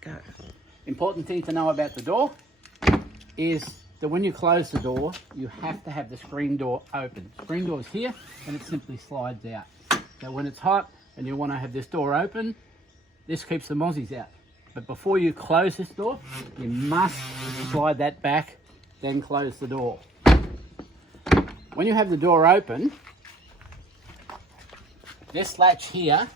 Go. Important thing to know about the door is that when you close the door, you have to have the screen door open. Screen door is here and it simply slides out. So when it's hot and you want to have this door open, this keeps the mozzies out. But before you close this door, you must slide that back, then close the door. When you have the door open, this latch here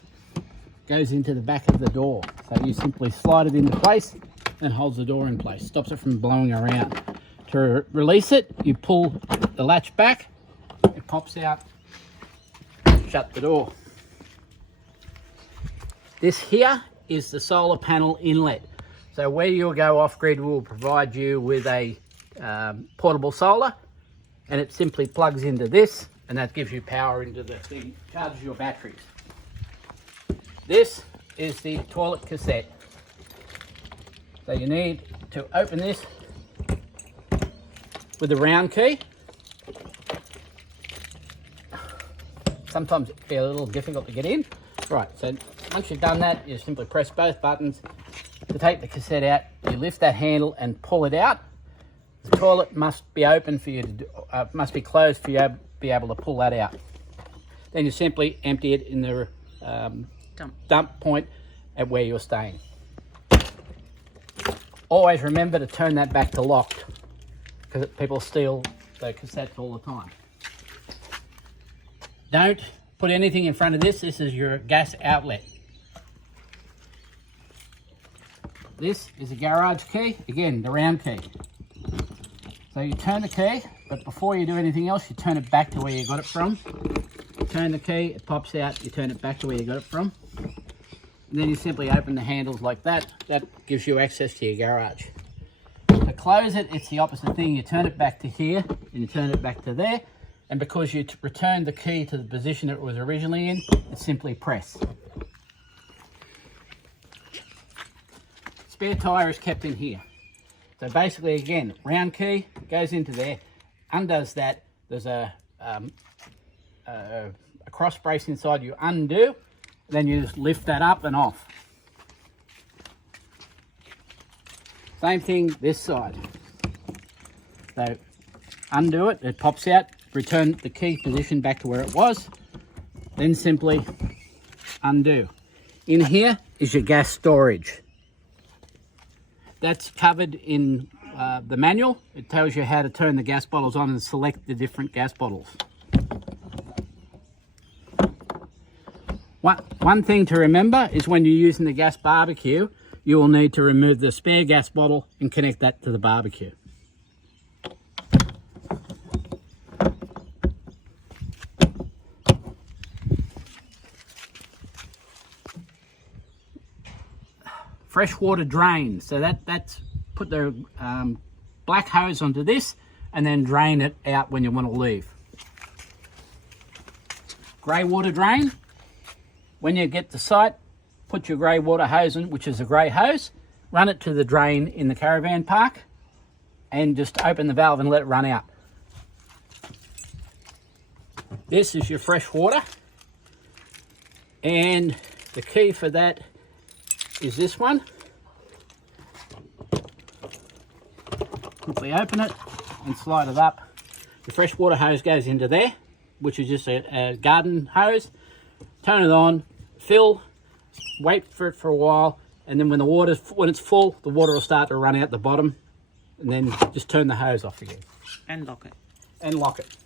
goes into the back of the door. So you simply slide it into place and holds the door in place, stops it from blowing around. To release it, you pull the latch back, it pops out, shut the door. This here is the solar panel inlet. So where you'll go off-grid, will provide you with a portable solar, and it simply plugs into this, and that gives you power into the thing, charges your batteries. This is the toilet cassette. So you need to open this with the round key. Sometimes it'll be a little difficult to get in. Right, so once you've done that, you simply press both buttons to take the cassette out. You lift that handle and pull it out. The toilet must be open for you to do, must be closed for you to be able to pull that out. Then you simply empty it in the dump point at where you're staying. Always remember to turn that back to locked, because people steal the cassettes all the time. Don't put anything in front of this. This is your gas outlet. This is a garage key, again the round key. So you turn the key, but before you do anything else, you turn it back to where you got it from. Turn the key, it pops out, you turn it back to where you got it from. And then you simply open the handles like that. That gives you access to your garage. To close it, it's the opposite thing. You turn it back to here, and you turn it back to there. And because you returned the key to the position it was originally in, it's simply press. Spare tyre is kept in here. So basically, again, round key goes into there, undoes that. There's a cross brace inside. You undo, then you just lift that up and off. Same thing this side. So undo it, it pops out, return the key position back to where it was, then simply undo. In here is your gas storage. That's covered in the manual. It tells you how to turn the gas bottles on and select the different gas bottles. One thing to remember is when you're using the gas barbecue, you will need to remove the spare gas bottle and connect that to the barbecue. Freshwater drain. So that's put the black hose onto this and then drain it out when you want to leave. Grey water drain. When you get to site, put your grey water hose in, which is a grey hose, run it to the drain in the caravan park and just open the valve and let it run out. This is your fresh water, and the key for that is this one. Quickly open it and slide it up. The fresh water hose goes into there, which is just a garden hose. Turn it on, fill, wait for it for a while, and then when it's full, the water will start to run out the bottom, and then just turn the hose off again. And lock it. And lock it.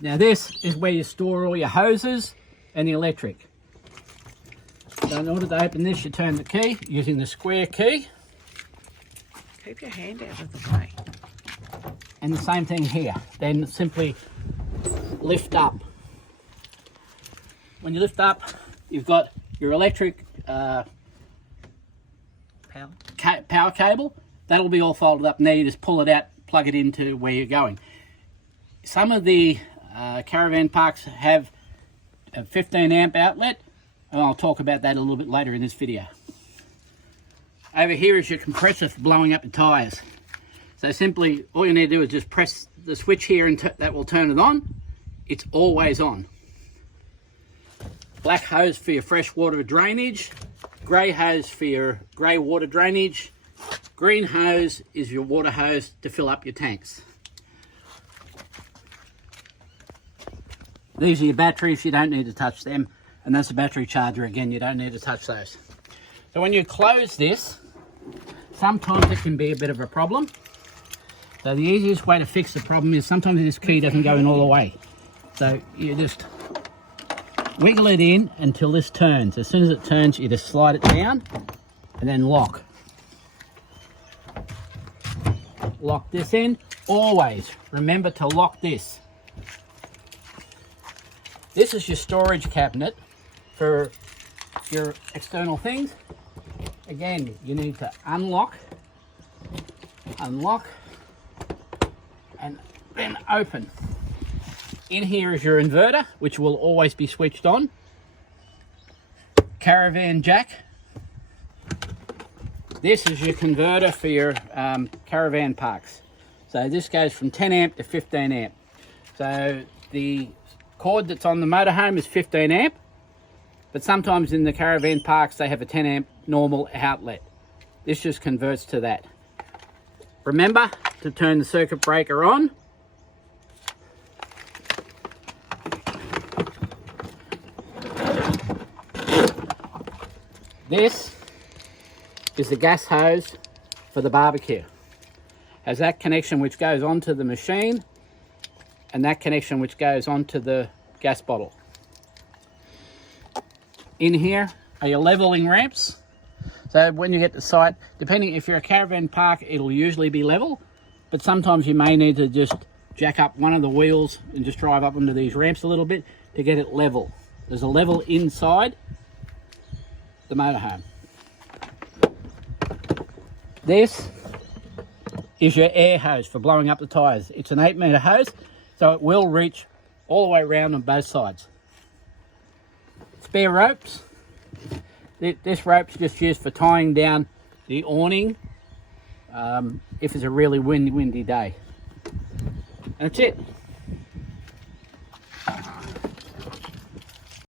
Now this is where you store all your hoses and the electric. So in order to open this, you turn the key using the square key. Keep your hand out of the way. And the same thing here. Then simply lift up. When you lift up, you've got your electric power cable. That'll be all folded up, and there you just pull it out, plug it into where you're going. Some of the caravan parks have a 15 amp outlet, and I'll talk about that a little bit later in this video. Over here is your compressor for blowing up the tyres. So simply, all you need to do is just press the switch here and that will turn it on. It's always on. Black hose for your fresh water drainage. grey hose for your grey water drainage. Green hose is your water hose to fill up your tanks. These are your batteries, you don't need to touch them. And that's a battery charger, again, you don't need to touch those. So when you close this, sometimes it can be a bit of a problem. So the easiest way to fix the problem is sometimes this key doesn't go in all the way. So you just wiggle it in until this turns. As soon as it turns, you just slide it down and then lock. Lock this in. Always remember to lock this. This is your storage cabinet for your external things. Again, you need to unlock, and then open. In here is your inverter, which will always be switched on. Caravan jack. This is your converter for your caravan parks. So this goes from 10 amp to 15 amp. So the cord that's on the motorhome is 15 amp, but sometimes in the caravan parks they have a 10 amp normal outlet. This just converts to that. Remember to turn the circuit breaker on. This is the gas hose for the barbecue. Has that connection which goes onto the machine and that connection which goes onto the gas bottle. In here are your leveling ramps. So when you get to site, depending if you're a caravan park, it'll usually be level, but sometimes you may need to just jack up one of the wheels and just drive up onto these ramps a little bit to get it level. There's a level inside the motorhome. This is your air hose for blowing up the tyres. It's an 8-metre hose, so it will reach all the way around on both sides. Spare ropes. This rope's just used for tying down the awning if it's a really windy day. And that's it.